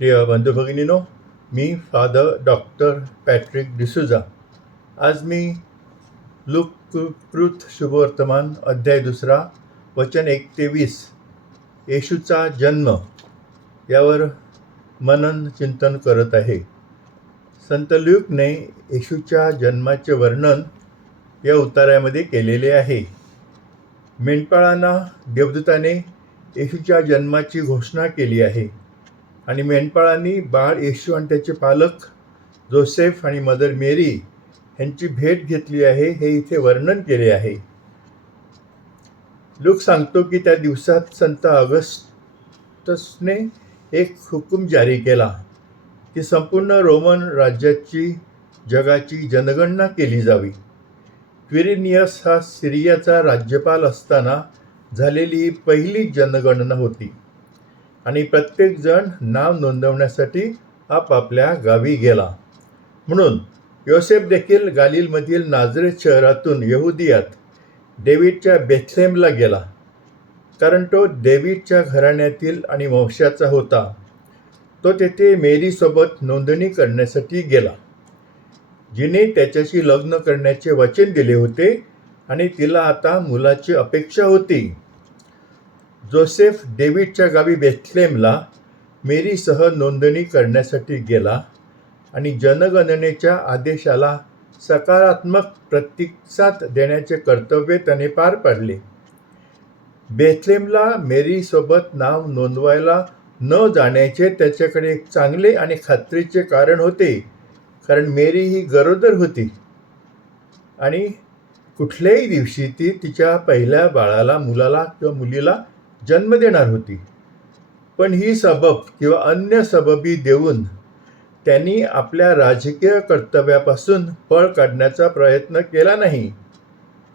प्रिय बंधू भगिनीनो, मी फादर डॉक्टर पॅट्रिक डिसूजा. आज मी लूक शुभवर्तमान अध्याय 2 वचन 1 ते 20 येशूचा जन्म यावर मनन चिंतन करत आहे. संत ल्यूकने येशूच्या जन्माचे वर्णन या उतार्यामध्ये केलेले आहे. मेंढपाळांना देवदूताने येशूच्या जन्माची घोषणा केली आहे आणि मेंढपाळांनी बाळ येशू आणि त्याचे पालक जोसेफ आणि मदर मेरी यांची भेट घेतली आहे हे इथे वर्णन केले आहे. लूक सांगतो की त्या दिवसात संत ऑगस्टसने एक हुकूम जारी केला की संपूर्ण रोमन राज्याची जगाची जनगणना केली जावी. क्विरिनियस हा सिरियाचा राज्यपाल असताना झालेली ही पहिली जनगणना होती आणि प्रत्येकजण नाव नोंदवण्यासाठी आपापल्या गावी गेला. म्हणून योसेफ देखील गालिलमधील नाझरेत शहरातून यहुदियात डेव्हिडच्या बेथलेहमला गेला, कारण तो डेव्हिडच्या घराण्यातील आणि वंशाचा होता. तो तेथे मेरीसोबत नोंदणी करण्यासाठी गेला, जिने त्याच्याशी लग्न करण्याचे वचन दिले होते आणि तिला आता मुलाची अपेक्षा होती. जोसेफ डेव्हिडच्या गावी बेथलेहमला मेरीसह नोंदणी करण्यासाठी गेला आणि जनगणनेच्या आदेशाला सकारात्मक प्रतिसाद देण्याचे कर्तव्य त्याने पार पाडले. बेथलेहमला मेरीसोबत नाव नोंदवायला न जाण्याचे त्याच्याकडे एक चांगले आणि खात्रीचे कारण होते, कारण मेरी ही गरोदर होती आणि कुठल्याही दिवशी ती तिच्या पहिल्या मुलाला किंवा मुलीला जन्म देणार होती. पण ही सबब किंवा अन्य सबबी देऊन त्यांनी आपल्या राजकीय कर्तव्यापासून पळ काढण्याचा प्रयत्न केला नाही.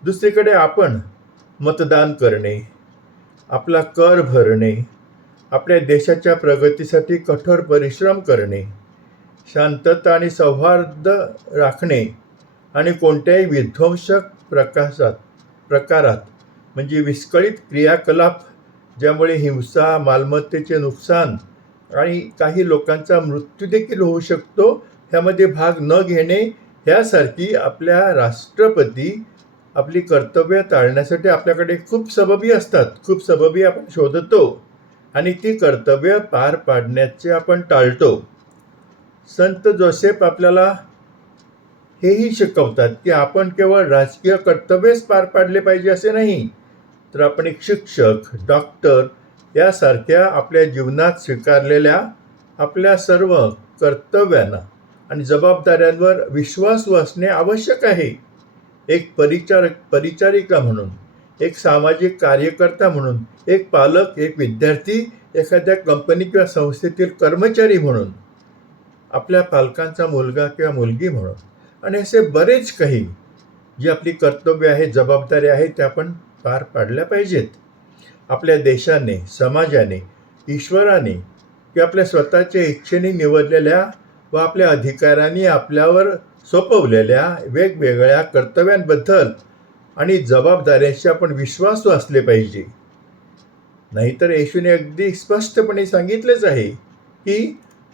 दुसरीकडे आपण मतदान करणे, आपला कर भरणे, आपल्या देशाच्या प्रगतीसाठी कठोर परिश्रम करणे, शांतता आणि सौहार्द राखणे आणि कोणत्याही विध्वंसक प्रकारात म्हणजे विस्कळीत क्रियाकलाप ज्यामुळे हिंसा, मालमत्तेचे नुकसान आणि काही लोकांचा मृत्यू देखील होऊ शकतो, ह्यामध्ये भाग न घेणे ह्यासारखी आपल्या राष्ट्रपती आपली कर्तव्य टाळण्यासाठी आपल्याकडे खूप सबबी असतात. खूप सबबी आपण शोधतो आणि ती कर्तव्य पार पाडण्याचे आपण टाळतो. संत जोसेफ आपल्याला हेही शिकवतात की आपण केवळ राजकीय कर्तव्यच पार पाडले पाहिजे असे नाही, तर आपण एक शिक्षक, डॉक्टर यासारख्या आपल्या जीवनात स्वीकारलेल्या आपल्या सर्व कर्तव्यांना आणि जबाबदाऱ्यांवर विश्वासू असणे आवश्यक आहे. एक परिचारिका म्हणून, एक सामाजिक कार्यकर्ता म्हणून, एक पालक, एक विद्यार्थी, एखाद्या कंपनी किंवा संस्थेतील कर्मचारी म्हणून, आपल्या पालकांचा मुलगा किंवा मुलगी म्हणून, आणि असे बरेच काही जी आपली कर्तव्य आहे, जबाबदारी आहे, त्या आपण पार पाडल्या पाहिजेत. आपल्या देशाने, समाजाने, ईश्वराने किंवा आपल्या स्वतःच्या इच्छेने निवडलेल्या व आपल्या अधिकाऱ्यांनी आपल्यावर सोपवलेल्या वेगवेगळ्या कर्तव्यांबद्दल आणि जबाबदाऱ्यांशी आपण विश्वासू असले पाहिजे. नाहीतर येशूने अगदी स्पष्टपणे सांगितलेच आहे की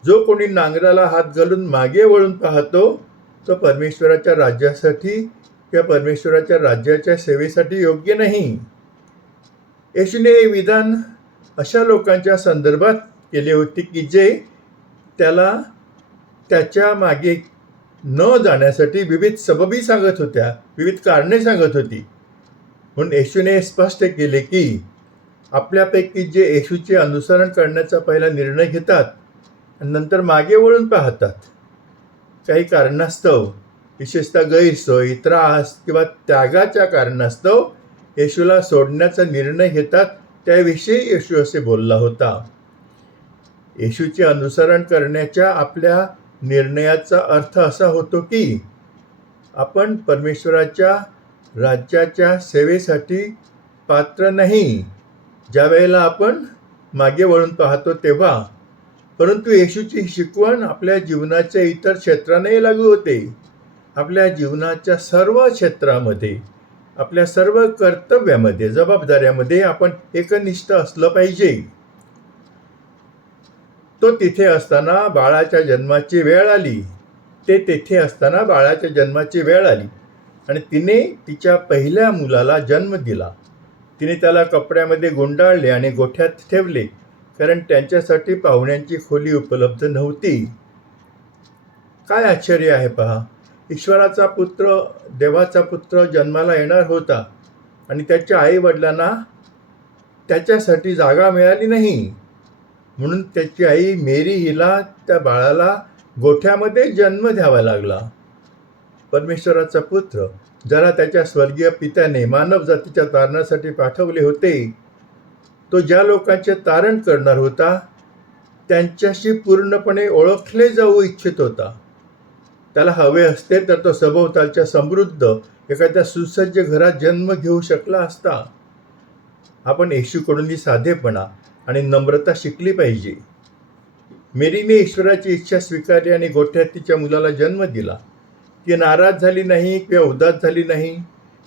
जो कोणी नांगराला हात घालून मागे वळून पाहतो तो परमेश्वराच्या राज्यासाठी किंवा परमेश्वराच्या राज्याच्या सेवेसाठी योग्य नाही. येशूने हे विधान अशा लोकांच्या संदर्भात केले होते की जे त्याला त्याच्या मागे न जाण्यासाठी विविध सबबी सांगत होत्या, विविध कारणे सांगत होती. म्हणून येशूने स्पष्ट केले की आपल्यापैकी जे येशूचे अनुसरण करण्याचा पहिला निर्णय घेतात आणि नंतर मागे वळून पाहतात, काही कारणास्तव, विशेषतः गैरसोय, त्रास किंवा त्यागाच्या कारणास्तव येशूला सोडण्याचा निर्णय घेतात, त्याविषयी येशू असे बोलला होता. येशूचे अनुसरण करण्याच्या आपल्या निर्णयाचा अर्थ असा होतो की आपण परमेश्वराच्या राज्याच्या सेवेसाठी पात्र नाही ज्या वेळेला आपण मागे वळून पाहतो तेव्हा, परंतु येशूची शिकवण आपल्या जीवनाच्या इतर क्षेत्रांनाही लागू होते. आपल्या जीवनाच्या सर्व क्षेत्रामध्ये, आपल्या सर्व कर्तव्यामध्ये, जबाबदाऱ्यामध्ये आपण एकनिष्ठ असलं पाहिजे. तो तिथे असताना बाळाच्या जन्माची वेळ आली. ते तेथे असताना बाळाच्या जन्माची वेळ आली आणि तिने तिच्या पहिल्या मुलाला जन्म दिला. तिने त्याला कपड्यामध्ये गुंडाळले आणि गोठ्यात ठेवले, कारण त्यांच्यासाठी पाहुण्यांची खोली उपलब्ध नव्हती. काय आश्चर्य आहे पहा. ईश्वराचा पुत्र, देवाचा पुत्र जन्माला येणार होता आणि त्याच्या आईवडिलांना त्याच्यासाठी जागा मिळाली नाही. म्हणून त्याची आई मेरी हिला त्या बाळाला गोठ्यामध्ये जन्म द्यावा लागला. परमेश्वराचा पुत्र, ज्याला त्याच्या स्वर्गीय पित्याने मानव जातीच्या तारणासाठी पाठवले होते, तो ज्या लोकांचे तारण करणार होता त्यांच्याशी पूर्णपणे ओळखले जाऊ इच्छित होता. त्याला हवे असते तर तो सभोवतालच्या समृद्ध एखाद्या सुसज्ज घरात जन्म घेऊ शकला असता. आपण येशूकडून ही साधेपणा आणि नम्रता शिकली पाहिजे. मेरीने ईश्वराची इच्छा स्वीकारली आणि गोठ्यात तिच्या मुलाला जन्म दिला. ती नाराज झाली नाही किंवा उदास झाली नाही.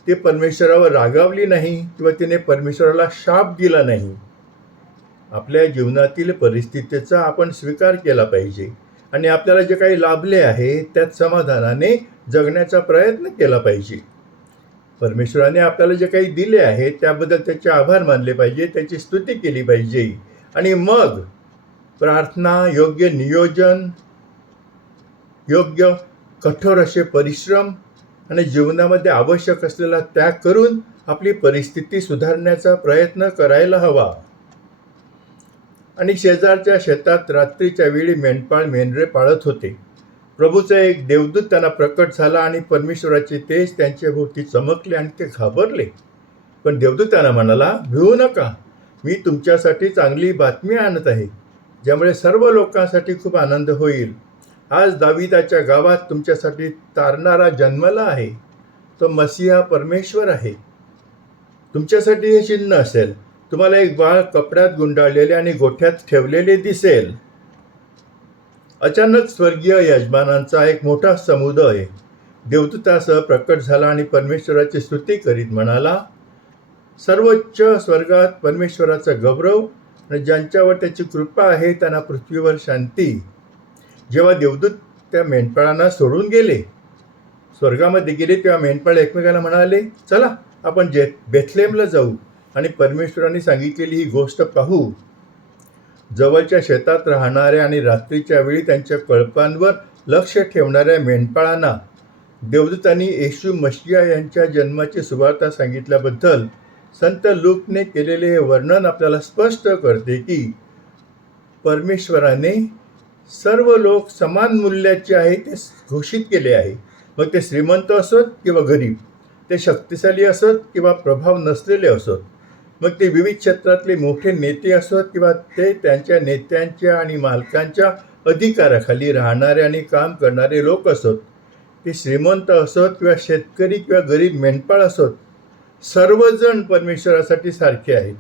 ती परमेश्वरावर रागावली नाही किंवा तिने परमेश्वराला शाप दिला नाही. आपल्या जीवनातील परिस्थितीचा आपण स्वीकार केला पाहिजे आणि आपल्याला जे काही लाभले आहे त्यात समाधानाने जगण्याचा प्रयत्न केला पाहिजे. परमेश्वराने आपल्याला जे काही दिले आहे त्याबद्दल त्याचे आभार मानले पाहिजे, त्याची स्तुती केली पाहिजे आणि मग प्रार्थना, योग्य नियोजन, योग्य कठोर असे परिश्रम आणि जीवनामध्ये आवश्यक असलेला त्याग करून आपली परिस्थिती सुधारण्याचा प्रयत्न करायला हवा. आणि शेजारच्या शेतात रात्रीच्या वेळी मेंढपाळ मेंढरे पाळत होते. प्रभूचा एक देवदूत त्यांना प्रकट झाला आणि परमेश्वराचे तेज त्यांच्या भोवती चमकले आणि ते घाबरले. पण देवदूत त्यांना म्हणाला, भिवू नका, मी तुमच्यासाठी चांगली बातमी आणत आहे, ज्यामुळे सर्व लोकांसाठी खूप आनंद होईल. आज दाविदाच्या गावात तुमच्यासाठी तारणारा जन्मला आहे. तो मसीहा परमेश्वर आहे. तुमच्यासाठी हे चिन्ह असेल, तुम्हाला एक बाळ कपड्यात गुंडाळलेले आणि गोठ्यात ठेवलेले दिसेल. अचानक स्वर्गीय यजमानांचा एक मोठा समुदाय देवदूतासह प्रकट झाला आणि परमेश्वराची स्तुती करीत म्हणाला, सर्वोच्च स्वर्गात परमेश्वराचा गौरव आणि ज्यांच्यावर त्याची कृपा आहे त्यांना पृथ्वीवर शांती. जेव्हा देवदूत त्या मेंढपाळांना सोडून गेले, स्वर्गामध्ये गेले, तेव्हा मेंढपाळ एकमेकांना म्हणाले, चला आपण बेथलेहमला जाऊ आणि परमेश्वराने सांगितलेली ही गोष्ट पाहू. जवळच्या शेतात राहणाऱ्या आणि रात्रीच्या वेळी त्यांच्या कळपांवर लक्ष ठेवणाऱ्या मेंढपाळांना देवदूतांनी येशू मशिया यांच्या जन्माची सुवार्ता सांगितल्याबद्दल संत लूकने केलेले हे वर्णन आपल्याला स्पष्ट करते की परमेश्वराने सर्व लोक समान मूल्याचे आहे ते घोषित केले आहे. मग ते श्रीमंत असोत किंवा गरीब, ते शक्तिशाली असोत किंवा प्रभाव नसलेले असोत, मग ते विविध क्षेत्रातले मोठे नेते असोत किंवा ते त्यांच्या नेत्यांच्या आणि मालकांच्या अधिकाराखाली राहणारे आणि काम करणारे लोक असोत, ते श्रीमंत असोत किंवा शेतकरी किंवा गरीब मेंढपाळ असोत, सर्वजण परमेश्वरासाठी सारखे आहेत.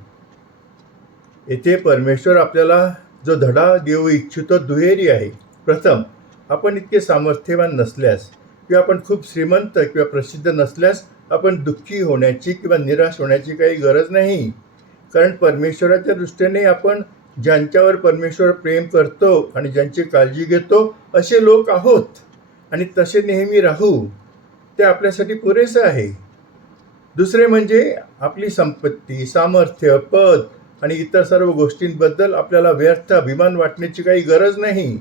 येथे परमेश्वर आपल्याला जो धडा देऊ इच्छितो दुहेरी आहे. प्रथम, आपण इतके सामर्थ्यवान नसल्यास किंवा आपण खूप श्रीमंत किंवा प्रसिद्ध नसल्यास आपण दुःखी होण्याची किंवा निराश होण्याची काही गरज नाही, कारण परमेश्वराच्या दृष्टीने आपण ज्यांच्यावर परमेश्वर प्रेम करतो आणि ज्यांची काळजी घेतो असे लोक आहोत आणि तसे नेहमी राहू. ते आपल्यासाठी पुरेसे आहे. दुसरे म्हणजे आपली संपत्ती, सामर्थ्य, पद आणि इतर सर्व गोष्टींबद्दल आपल्याला व्यर्थ अभिमान वाटण्याची काही गरज नाही.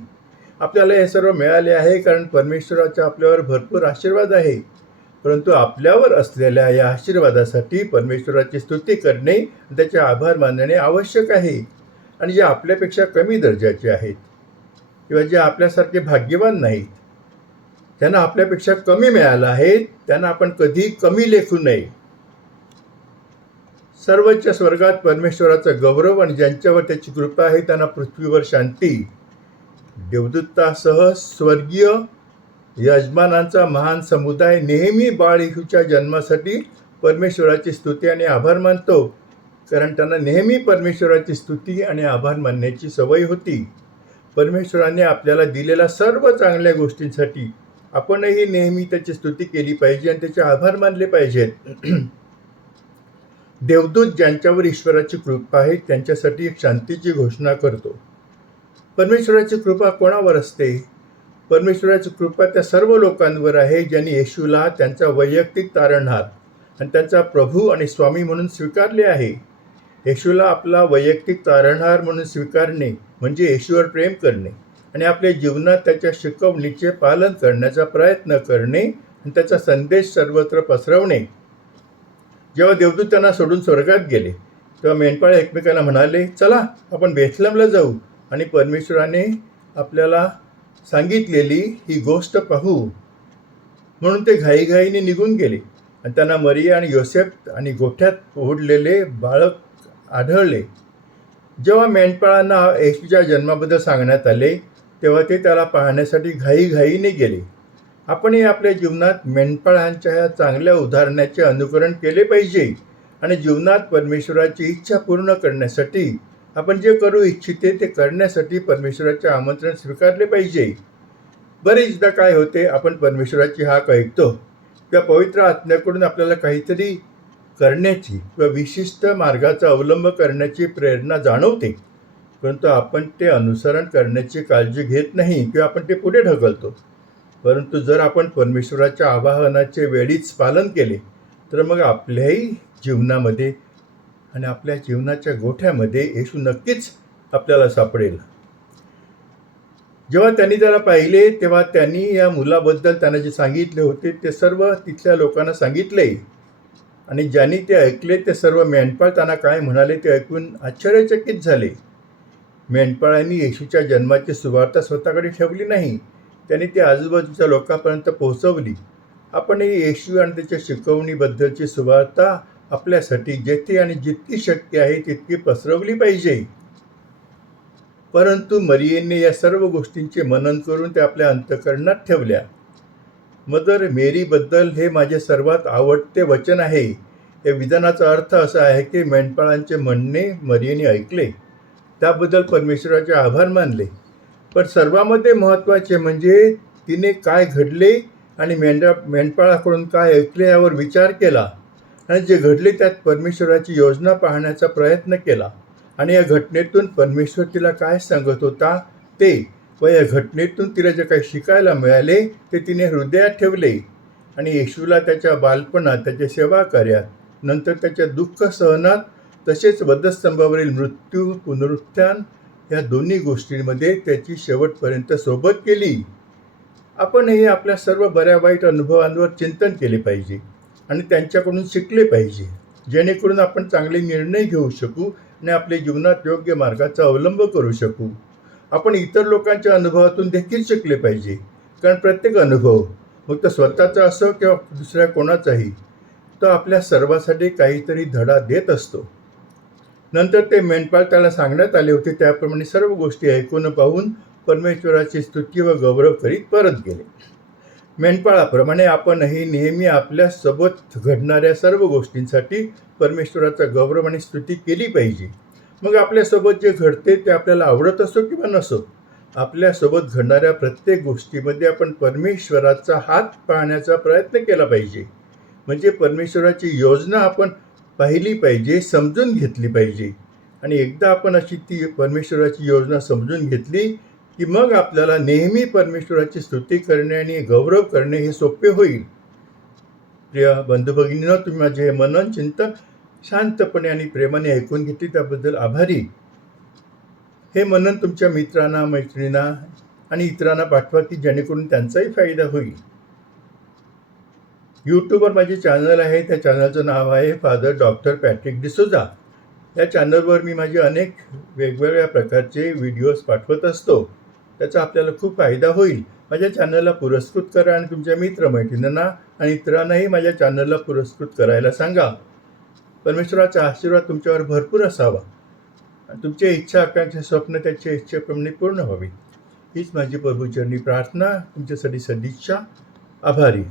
आपल्याला हे सर्व मिळाले आहे कारण परमेश्वराचा आपल्यावर भरपूर आशीर्वाद आहे. परंतु आपल्यावर असलेल्या या आशीर्वादासाठी परमेश्वराची स्तुती करणे, त्याचे आभार मानणे आवश्यक आहे. आणि जे आपल्यापेक्षा कमी दर्जाचे आहेत किंवा जे आपल्यासारखे भाग्यवान नाहीत, त्यांना आपल्यापेक्षा कमी मिळालं आहे, त्यांना आपण कधी कमी लेखू नये. सर्वोच्च स्वर्गात परमेश्वराचा गौरव आणि ज्यांच्यावर त्याची कृपा आहे त्यांना पृथ्वीवर शांती. देवदूतासह स्वर्गीय यजमानांचा महान समुदाय नेहमी बाळ येशूच्या जन्मासाठी परमेश्वराची स्तुती आणि आभार मानतो, कारण त्यांना नेहमी परमेश्वराची स्तुती आणि आभार मानण्याची सवय होती. परमेश्वराने आपल्याला दिलेल्या सर्व चांगल्या गोष्टींसाठी आपणही नेहमी त्याची स्तुती केली पाहिजे आणि त्याचे आभार मानले पाहिजेत. देवदूत ज्यांच्यावर ईश्वराची कृपा आहे त्यांच्यासाठी एक शांतीची घोषणा करतो. परमेश्वराची कृपा कोणावर असते? परमेश्वराची कृपा त्या सर्व लोकांवर आहे ज्यांनी येशूला त्यांचा वैयक्तिक तारणहार आणि त्यांचा प्रभू आणि स्वामी म्हणून स्वीकारले आहे. येशूला आपला वैयक्तिक तारणहार म्हणून स्वीकारणे म्हणजे येशूवर प्रेम करणे आणि आपल्या जीवनात त्याच्या शिकवणीचे पालन करण्याचा प्रयत्न करणे आणि त्याचा संदेश सर्वत्र पसरवणे. जेव्हा देवदूत त्यांना सोडून स्वर्गात गेले तेव्हा मेंढपाळ एकमेकांना म्हणाले, चला आपण बेथलेहमला जाऊ आणि परमेश्वराने आपल्याला सांगितलेली ही गोष्ट पाहू. म्हणून ते घाईघाईने निघून गेले आणि त्यांना मरिया आणि योसेफ आणि गोठ्यात ओढलेले बाळक आढळले. जेव्हा मेंढपाळांना येशूच्या जन्माबद्दल सांगण्यात आले तेव्हा ते त्याला पाहण्यासाठी घाईघाईने गेले. आपणही आपल्या जीवनात मेंढपाळांच्या या चांगल्या उदाहरणाचे अनुकरण केले पाहिजे आणि जीवनात परमेश्वराची इच्छा पूर्ण करण्यासाठी आपण जे करू इच्छिते ते करण्यासाठी परमेश्वराचे आमंत्रण स्वीकारले पाहिजे. बरेचदा काय होते, आपण परमेश्वराची हाक ऐकतो किंवा पवित्र आत्म्याकडून आपल्याला काहीतरी करण्याची किंवा विशिष्ट मार्गाचा अवलंब करण्याची प्रेरणा जाणवते, परंतु आपण ते अनुसरण करण्याची काळजी घेत नाही किंवा आपण ते पुढे ढकलतो. परंतु जर आपण परमेश्वराच्या आवाहनाचे वेळीच पालन केले तर मग आपल्याही जीवनामध्ये आणि आपल्या जीवनाच्या गोठ्यामध्ये येशू नक्कीच आपल्याला सापडेल. जेव्हा त्यांनी त्याला पाहिले तेव्हा त्यांनी या मुलाबद्दल त्यांना जे सांगितले होते ते सर्व तिथल्या लोकांना सांगितले आणि ज्यांनी ते ऐकले ते सर्व मेंढपाळ त्यांना काय म्हणाले ते ऐकून आश्चर्यचकित झाले. मेंढपाळांनी येशूच्या जन्माची सुवार्ता स्वतःकडे ठेवली नाही, त्यांनी ती आजूबाजूच्या लोकांपर्यंत पोहोचवली. आपणही येशू आणि त्याच्या शिकवणीबद्दलची सुवार्ता आपल्यासाठी जेथे आणि जितकी शक्य आहे तितकी पसरवली पाहिजे. परंतु मरियेने या सर्व गोष्टींचे मनन करून त्या आपल्या अंतःकरणात ठेवल्या. मदर मेरीबद्दल हे माझे सर्वात आवडते वचन आहे. या विधानाचा अर्थ असा आहे की मेंढपाळांचे म्हणणे मरियेने ऐकले, त्याबद्दल परमेश्वराचे आभार मानले. पण सर्वांमध्ये महत्त्वाचे म्हणजे तिने काय घडले आणि मेंढपाळाकडून काय ऐकले यावर विचार केला आणि जे घडले त्यात परमेश्वराची योजना पाहण्याचा प्रयत्न केला आणि या घटनेतून परमेश्वर तिला काय सांगत होता ते व या घटनेतून तिला जे काही शिकायला मिळाले ते तिने हृदयात ठेवले आणि येशूला त्याच्या बालपणात, त्याच्या सेवा कार्यात, नंतर त्याच्या दुःख सहनात, तसेच वधस्तंभावरील मृत्यू, पुनरुत्थान या दोन्ही गोष्टींमध्ये त्याची शेवटपर्यंत सोबत केली. आपणही आपल्या सर्व बऱ्या वाईट अनुभवांवर चिंतन केले पाहिजे आणि त्यांच्याकडून शिकले पाहिजे, जेणेकरून आपण चांगले निर्णय घेऊ शकू आणि आपल्या जीवनात योग्य मार्गाचा अवलंब करू शकू. आपण इतर लोकांच्या अनुभवातून देखील शिकले पाहिजे, कारण प्रत्येक अनुभव, मग तो स्वतःचा असो किंवा दुसऱ्या कोणाचाही, तो आपल्या सर्वांसाठी काहीतरी धडा देत असतो. नंतर ते मेंढपाळ त्याला सांगण्यात आले होते त्याप्रमाणे सर्व गोष्टी ऐकून पाहून परमेश्वराची स्तुती व गौरव करीत परत गेले. मेंढपाळाप्रमाणे आपणही नेहमी आपल्यासोबत घडणाऱ्या सर्व गोष्टींसाठी परमेश्वराचा गौरव आणि स्तुती केली पाहिजे. मग आपल्यासोबत जे घडते ते आपल्याला आवडत असो किंवा नसो, आपल्यासोबत घडणाऱ्या प्रत्येक गोष्टीमध्ये आपण परमेश्वराचा हात पाहण्याचा प्रयत्न केला पाहिजे. म्हणजे परमेश्वराची योजना आपण पाहिली पाहिजे, समजून घेतली पाहिजे आणि एकदा आपण अशी ती परमेश्वराची योजना समजून घेतली की मग आपल्याला नेहमी परमेश्वराची स्तुती करणे आणि गौरव करणे हे सोपे होईल. प्रिय बंधू भगिनींनो, तुम्ही माझे हे मनन चिंतन शांतपणे आणि प्रेमाने ऐकून घेतले त्याबद्दल आभारी. हे मनन तुमच्या मित्रांना, मैत्रिणींना आणि इतरांना पाठवा की जेणेकरून त्यांचाही फायदा होईल. यूट्यूबवर माझे चॅनल आहे, त्या चॅनलचं नाव आहे फादर डॉक्टर पॅट्रिक डिसोजा. या चॅनलवर मी माझे अनेक वेगवेगळ्या प्रकारचे व्हिडिओज पाठवत असतो, त्याचा आपल्याला खूप फायदा होईल. माझ्या चॅनलला पुरस्कृत करा आणि तुमच्या मित्रमैत्रिणींना आणि इतरांनाही माझ्या चॅनलला पुरस्कृत करायला सांगा. परमेश्वराचा आशीर्वाद तुमच्यावर भरपूर असावा आणि तुमच्या इच्छा, आकांक्षा, स्वप्न त्याच्या इच्छेप्रमाणे पूर्ण व्हावी हीच माझी प्रभूचरणी प्रार्थना. तुमच्यासाठी सदिच्छा. आभारी.